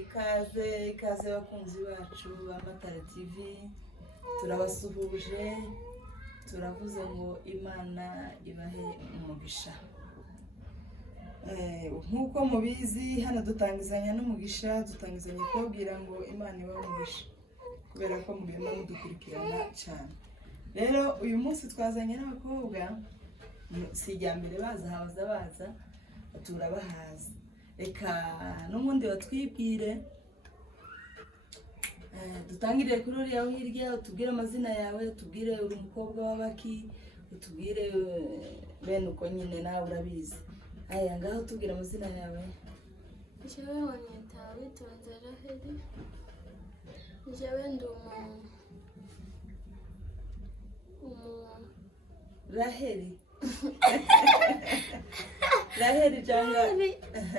ikaze bakunzi bacu ba Matara TV, turabasuhuje, turavuze ngo Imana ibahe umugisha. Nkuko mubizi hano dutangizanya n'umugisha, dutangizanya kubabwira ngo Imana ibahe umugisha kubera ko mugenda mudukurikirana cyane. Rero uyu munsi twazanye n'abakobwa, si ijya mbere baza turabahaza. Reka n'ubundi batwibwire, dutangire kuri uriya hirya, utubwire amazina yawe, utubwire uri umukobwa w'abaki, utubwire bene uko nyine nawe urabizi. Aya ngaho tubwire amazina yawe. Njyewe wanyita Witonze Raheli. Njyewe ndi Raheli. Raheli cyangwa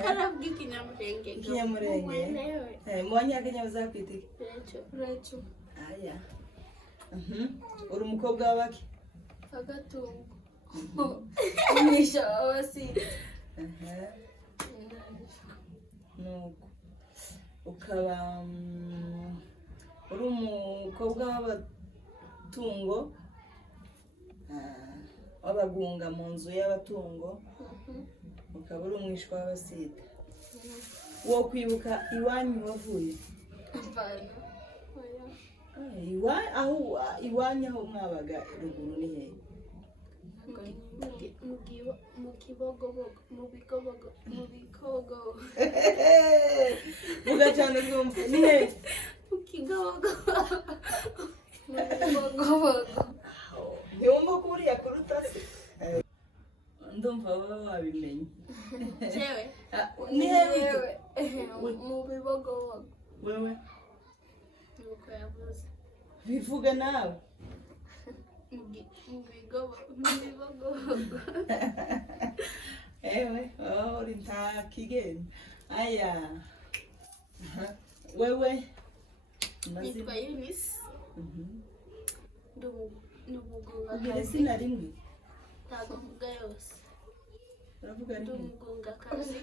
arabwi Kinyamurenge. Kinyamurenge. Mwanya Kenya uzakwita iki? Recho. Aya. Uri umukobwa w'abaki? Agatungo. Umwisha wasi. Nuko ukaba uri umukobwa w'abatungo, wabagunga mu nzu y'abatungo, ukaba uri umwishwa w'abasita. Wo kwibuka iwanyu wavuye? Iwanyu aho mwabaga ruguru ni hehe? Mu Kibogobogo. Vuga cyane rwumva ni hehe? Mu Kibogobogo. Ntiwumva ko uriya kuruta se? Ndumva wowe wabimenye. Jewe? Ni hehe? Mu Bibogobogo. Wewe? Nuko yavuze. Bivuga nawe. Mu Bibogobogo. Ewe, uri nta kigeni. Aya. Wewe? Nitwa Eunice. Ndumugunga Ubwire kazi. sina rimwe. Ntabwo mvuga yose. Uravuga rimwe. Ndumugunga kazi.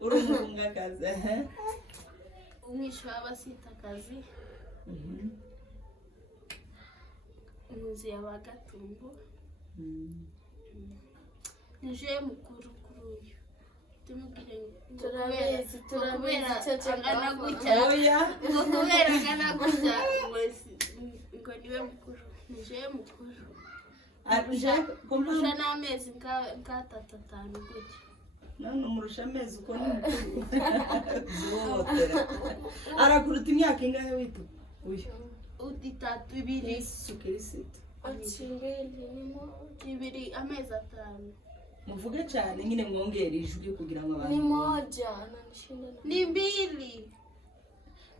Uri umugunga kazi. Umwishywa w'abasita kazi. Inzu y'abagatungo. Nije mukuru kuri uyu. Tumubwire turabizi angana gutya. Oya. Ngo kubera angana gutya ngo niwe mukuru. Nije mukuru. Kumurusha n'amezi nk'atatu gutya. None umurusha amezi uko ni mukuru. Arakuruta imyaka ingahe wita? Uyu. Itatu, ibiri. Yesu Kristo. Ibiri amezi 5. Muvuge cyane nyine mwongere ijwi kugira ngo abantu. Ni moja na nishinda. Ni 2.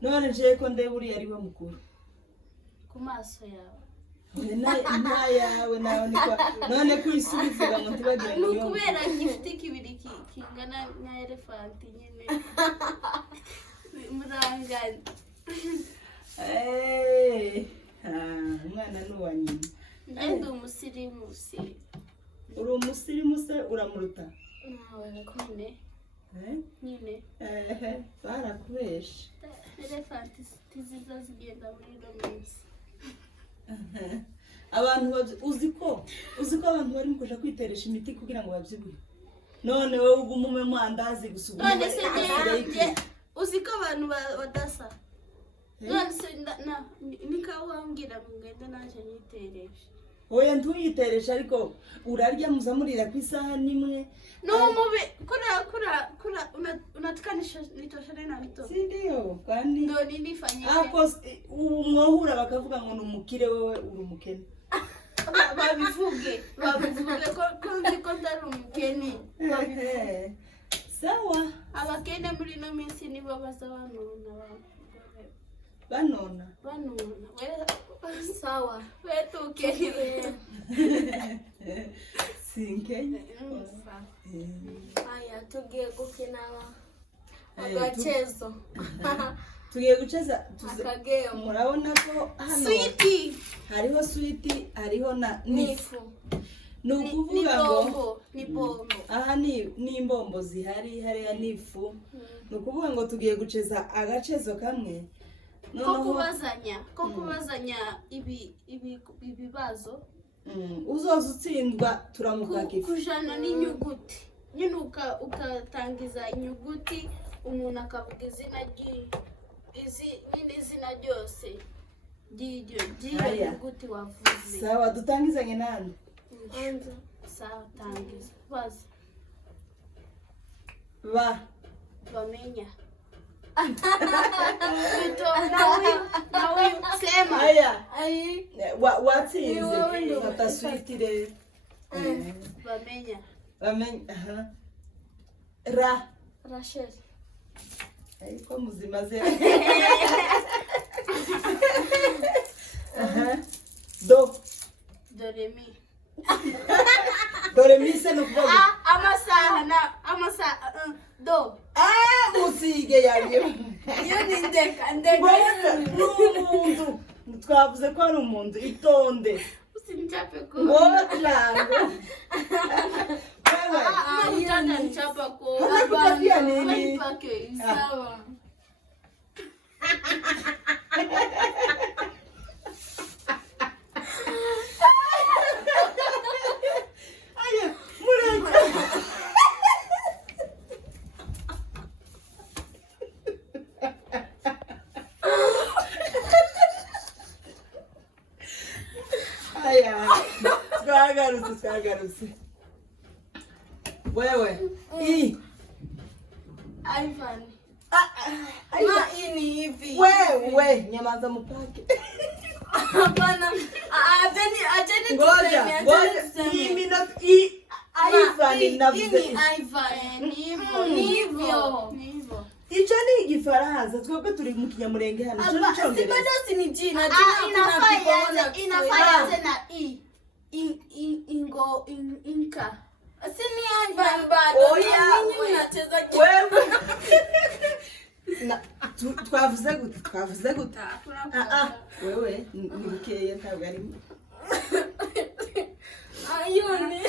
None je ko ndebe uri ari we mukuru. Ku maso yawe. Na yawe nawe niko none kwisubiza ngo ntibagire ngo. Nukubera gifite kibiri kingana na elephant nyine. Murangana. Umwana n'uwa nyina. Ndi umusirimu. Uri umusirimu se uramuruta? Nyine. Barakubesha. Elephant tiziza zigenda muri minsi. Abantu uziko abantu bari mukoja kwiteresha imiti kugira ngo babyibuhe. None wowe ugumume mwandazi gusubira. None se uziko abantu badasa. None se nikawambwira ngo ngende naje niteresha. Oya ntuyiteresha ariko urarya muzamurira ku isaha nimwe. No mubi kura unatukanisha nitoshane na bito. Si ndio kandi ndo nifanyike. Ako umwohura bakavuga ngo numukire wewe uri umukene. Babivuge ko ndiko ndari umukene. Sawa. Abakene muri no minsi nibo bazabanona banona. Sawa. Wetu ukene. Sinkenye. Aya tugiye gukina agachezo. Tugiye gucheza akageo. Murabona ko hano Sweetie. Hariho sweetie, hariho na nifu. ni ukuvuga ngo ni bombo. aha ni imbombo zihari hariya n'ifu. Ni ukuvuga ngo tugiye guceza agacezo kamwe ko kubazanya ibibazo. Uzoza utsindwa turamuka kujana n'inyuguti nyine ukatangiza inyuguti umuntu akavuga izina izina ryose ry'iyo nyuguti wavuze. Sawa, dutangizanye nande? Sawa, tangiza. Baza. Bamenya. Nawe sema. Aya. Watsinze. Fata sweet rero. Bamenya. Aha. Rachel. Ariko muzima ze. Aha. Doremi. Doremi se no kuvuga. Amasaha do. Musige yayo. Iyo ni ndeka. N'umuntu. Twavuze ko ari umuntu itonde. Usinichape ko. Ngotlango. Mtanda nichapa ko. Anakuchapia nini? Sawa. Twagarutse. Wewe. Ivan. Ini hivi. Wewe, nyamaza mpake. Hapana. Ajeni Ngoja. Mimi not Ivan ninavuze. Ivan. Ni hivyo. Icho ni Igifaransa, twebwe turi mu Kinyamurenge hano. Ico ni Cyongereza. Bado si ni jina. Inafaa tena inka. Sini Ivan bado. Nyinyi mnacheza Wewe. Twavuze gute? Wewe nibukeye ntabwo ari. Ayoni.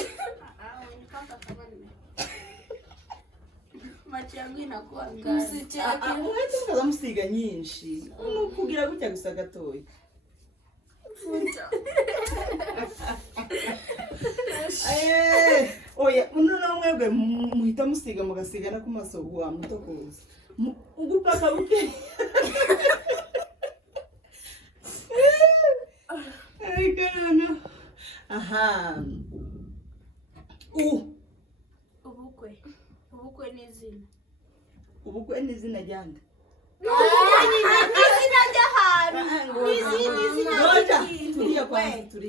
Macho yangu inakuwa ngazi. Umwete ukazamusiga nyinshi. Kugira gutya gusa gatoya. Oya, uno mwebwe muhita musiga mugasigana ku maso wa mutokoza. Ugupaka buke. Ay kana. Aha. Ubukwe ni izina. Ubukwe ni izina ryande. Izina ry'ahantu.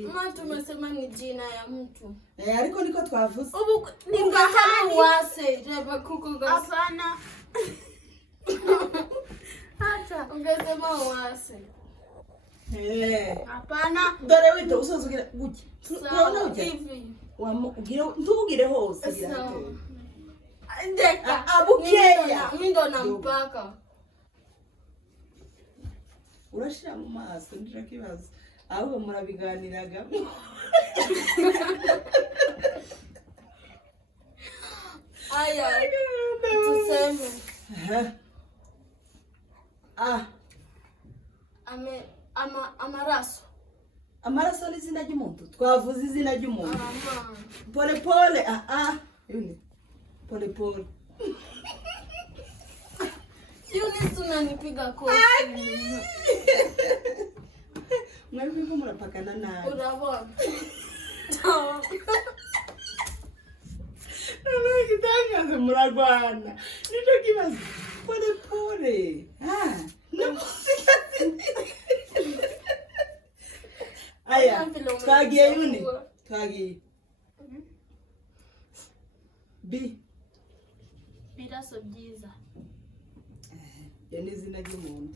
Mama tumesema ni jina ya mtu. Ariko niko twavuze. Ubukwe ni Ngahani wase reba kuko gasa. Hapana. Hata ungesema wase. Hapana. Dore wito usozugira gutya. Sawa hivi. Ntugire hose gira. Sawa. Ndeka. Abukeya. Mimi ndo nampaka. Urashira mu maso ndira kibazo. Ahubwo murabiganiraga. Aya. Tuseme. Amaraso. Amaraso ni izina ry'umuntu. Twavuze izina ry'umuntu. Pole. Yuni. Pole. Yuni tunanipiga kofi. Mwebwe ko murapakana nabi. Urabona. Kitangaza muragwana. Nico kibazo. Pole. Aya, twagiye Yuni. Twagiye. Biraso byiza. Ya ni izina ry'umuntu.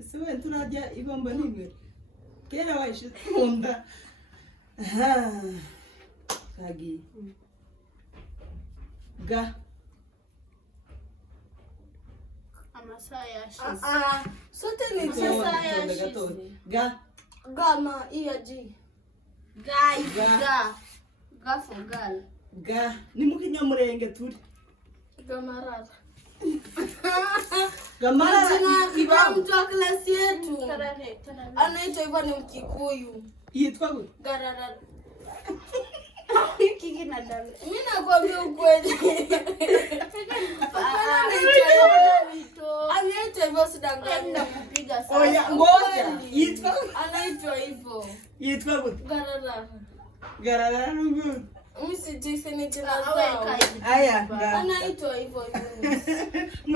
Ese we turajya ibombo nimwe. Kera wayishize munda. Twagiye. Amasaha yashize. Sote ni masaha yashize. Gama Gama iya G. Guys, Ga. Ga for girl. Ga. Ni mu Kinyamurenge turi. Gamarara. Gamarara Kuna mtu wa klasi yetu Tarare. anaitwa hivyo, ni Mkikuyu. yitwa gute? Garara. Kiki na dame. Mimi nakwambia ukweli. Anaitwa hivyo, sidanganya. Nakupiga sana. Oya, ngoja. Yitwa Anaitwa hivyo. yitwa gute? Garara. Garara rungu. Mimi sijui jina Awe zao. kai. Aya, ga. Anaitwa hivyo hivyo.